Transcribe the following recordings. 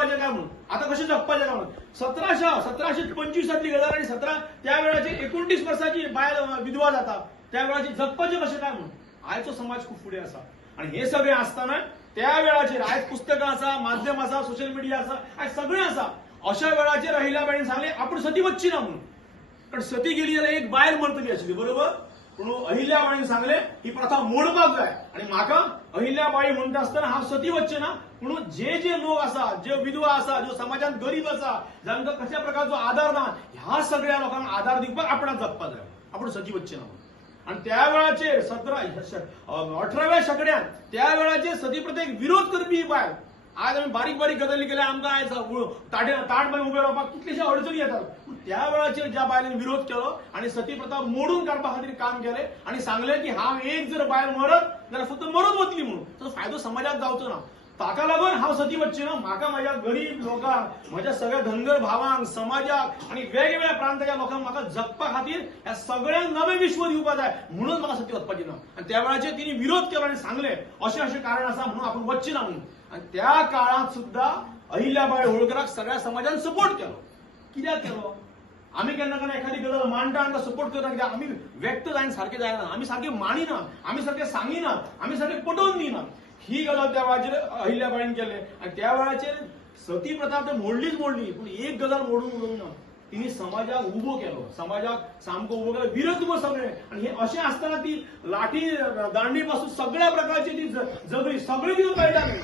जगपाचे काय म्हणून, आता कसे जगपाचे काय म्हणून. 1725 गजाल आणि 17 त्यावेळाची 29 वर्षाची बायल विधवा जाता, त्यावेळाची जगपाचे कसे काय म्हणून. आयचो समाज खूप पुढे असा. आणि हे सगळे असताना त्यावेळाचे आयज पुस्तकं असा, माध्यम असा, सोशल मीडिया असा, आयज सगळे असा. अशा वेळाचेर अहिल्याबाईन सांगले आपण सती वचची ना म्हणून. कारण सती गेली जाल्यार एक बायल मरतली आशिल्ली बरोबर. पूण अहिल्याबाईन सांगले ही प्रथा मोडपाक जाय. आणि म्हाका अहिल्याबाई म्हणटा आसतना हांव सती वचचे ना, म्हणून जे जे लोक आसा, जे विधवा आसा, जो समाजात गरीब आसा, जांकां कसल्या प्रकारचो आधार ना, ह्या सगळ्या लोकांक आधार दिवपाक आपणाक जगपाक जाय. आपण सती वचचे ना म्हणून. आणि त्या वेळाचेर 18व्या शेंकड्यात त्या वेळाचेर सती प्रथेक विरोध करपी बायल. आज आम्ही बारीक बारीक गजाली केल्या, आमकां आयज ताट मारून उभे रावपाक कितलेशे अडचणी येतात. त्या वेळाचेर ज्या बायलेन विरोध केलो आणि सती प्रथा मोडून काडपा खातीर काम केले आणि सांगले की हांव एक जर बायल मरत जाल्यार फक्त मरत वतली म्हणून, ताचो फायदो समाजाक जावचो ना. ताका लागून हांव सती वचची ना. म्हाका माझ्या गरीब लोकांक, माझ्या सगळ्या धनगर भावांक, समाजाक आणि वेगवेगळ्या प्रांताच्या लोकांक म्हाका जगपा खातीर ह्या सगळ्यांक नवे विश्व दिवपा जाय म्हणून म्हाका सती वचपाची ना. आणि त्या वेळाचेर तिने विरोध केलो आणि सांगले अशें अशें कारण आसा म्हणून आपण वचची ना म्हणून. आणि त्या काळात सुद्धा अहिल्याबाई होळकराक सगळ्या समाजान सपोर्ट केलो. कित्याक केलो. आम्ही केन्ना केन्ना एखादी गजाल मांडटा आमकां सपोर्ट करता, कित्याक आमी व्यक्त जायन सारखे जायना, आमी सारखे मानिना, आमी सारखे सांगिना, आमी सारखे पटोवन दिना. ही गजाल त्या वेळाचेर अहिल्याबाईन केले. आणि त्या वेळाचेर सती प्रथा तर मोडलीच मोडली, पण एक गजाल मोडून उडोवंक ना. तिने समाजाक उबो केलो, समाजाक सामको उबो केलो, विरोध सगळे. आणि हे अशें आसतना ती लाठी दांडी पासून सगळ्या प्रकारची ती जगली, सगळी तितून कळटाली.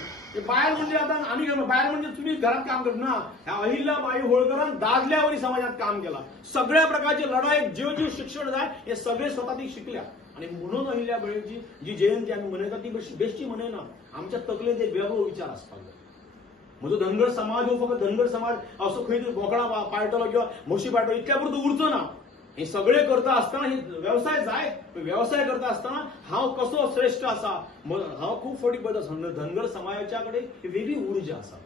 बायल म्हणजे आता आम्ही बायल म्हणजे तुम्ही घरात काम करत ना. ह्या अहिल्याबाई होळकरान दादल्यावरी समाजात काम केला. सगळ्या प्रकारचे लढाई जे शिक्षण जाय हे सगळे स्वतः ती शिकल्या. आणि म्हणून अहिल्याबाईची जी जयंती आम्ही मनयता ती बेश्टी मनयना. आमच्या तकलेंत एक वेगळो विचार आसपाक जाय. म्हजो धनगर समाज हो फक्त धनगर समाज असो खंय बोकडां पाळटलो किंवा म्हशी पाळटलो इतल्या पुरतो उरचो ना. हे सगळे करता असताना हे व्यवसाय जाय. व्यवसाय करता असताना हांव कसो श्रेष्ठ असा. हांव खूप फावटी पळयता धनगर समाजाच्या कडेन वेगळी उर्जा आसा.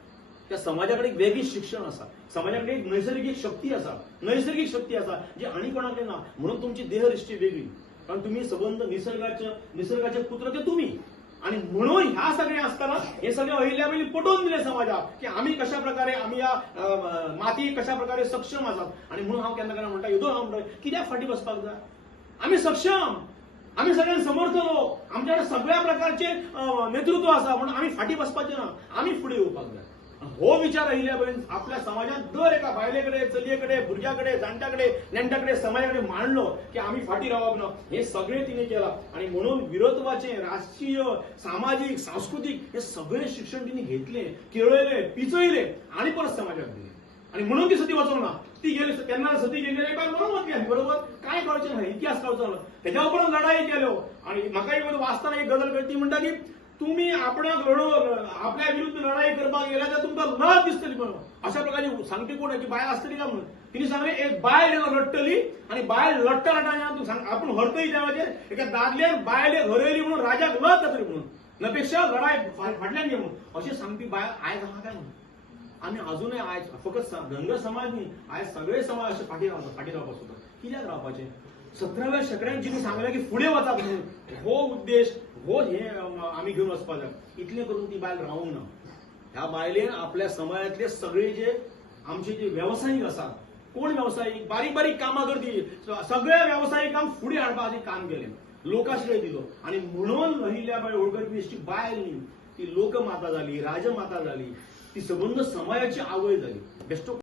त्या समाजाकडे एक वेगळी शिक्षण आसा. समाजाकडे एक नैसर्गिक शक्ती आसा. नैसर्गिक शक्ती आसा जी आनी कोणाकडेन ना. म्हणून तुमची देहदृष्टी वेगळी. कारण तुम्ही संबंध निसर्गाचे पुत्र ते तुम्ही. आणि म्हणून ह्या सगळ्या असताना हे सगळे अहिल्याबाईंनी पटवून दिले समाजात की आम्ही कशा प्रकारे आम्ही या माती कशा प्रकारे सक्षम आसात. आणि म्हणून हांव केन्ना केन्ना म्हणटा येदो हांव म्हणटा कित्याक फाटी बसपाक जाय. आम्ही सक्षम, आम्ही सगळ्यांनी समर्थ लोक, आमच्याकडे सगळ्या प्रकारचे नेतृत्व आसा. म्हणून आम्ही फाटी बसपाचे ना, आम्ही फुडें येवपाक जाय. हो विचार अहिल्याबाईन आपल्या समाजात दर एका बायलेकडे, चलयेकडे, भुरग्याकडे, जाणट्याकडे, नेणट्याकडे, समाजाकडे मांडलो की आम्ही फाटी रावप ना. हे सगळे तिने केला. आणि म्हणून विरोधवाचे राजकीय, सामाजिक, सांस्कृतिक हे सगळे शिक्षण तिने घेतले, केळयले, पिचयले आणि परत समाजात दिले. आणि म्हणून ती सती वाचवली ना. ती गेली त्यांना सती गेली काय म्हणून वचली बरोबर. काय कळचे नाही, इतिहास कळचो ना. त्याच्या उपरांत लढाई केल्यो. आणि म्हाका एक वाचताना एक गजाल कळ्ळी. ती म्हणटा की तुम्ही आपणाक लढोवन आपल्या विरुद्ध लढाई करपाक गेल्या तर तुमकां लज दिसतली म्हणून. अशा प्रकारची सांगते कोण की बायल आसतली का म्हणून. तिने सांगले एक बायल लढटली आणि बायल लढता लढता आपण हरतय त्या वेळाचेर एका दादल्यान बायले हरयली म्हणून राजाक लज जातली म्हणून. नपेक्षा लढाई फाटल्यान घे म्हणून अशी सांगपी बायल आयज आहा काय म्हणून. आम्ही अजूनही आयज फक्त धनगर समाज न्ही, आयज सगळे समाज असे फाटी रावपाक सुद्धा. कित्याक रावपाचे. 17व्या शेंकड्यात जिने सांगले की फुडें वचात म्हणून. हो उद्देश हो हे आम्ही घेऊन वचपाक जाय. इतलें करून ती बायल रावूंक ना. ह्या बायलेन आपल्या समाजातले सगळे जे आमचे जे व्यावसायिक आसात, कोण व्यावसायिक बारीक बारीक कामां करपी सगळ्या व्यावसायिकांक फुडें हाडपाक काम केलें, लोकाश्रय दिलो. आणि म्हणून अहिल्याबाई होळकर बेश्टी बायल न्ही, ती लोकमाता जाली, राजमाता जाली, ती संबंध समाजाची आवय झाली. बेश्टो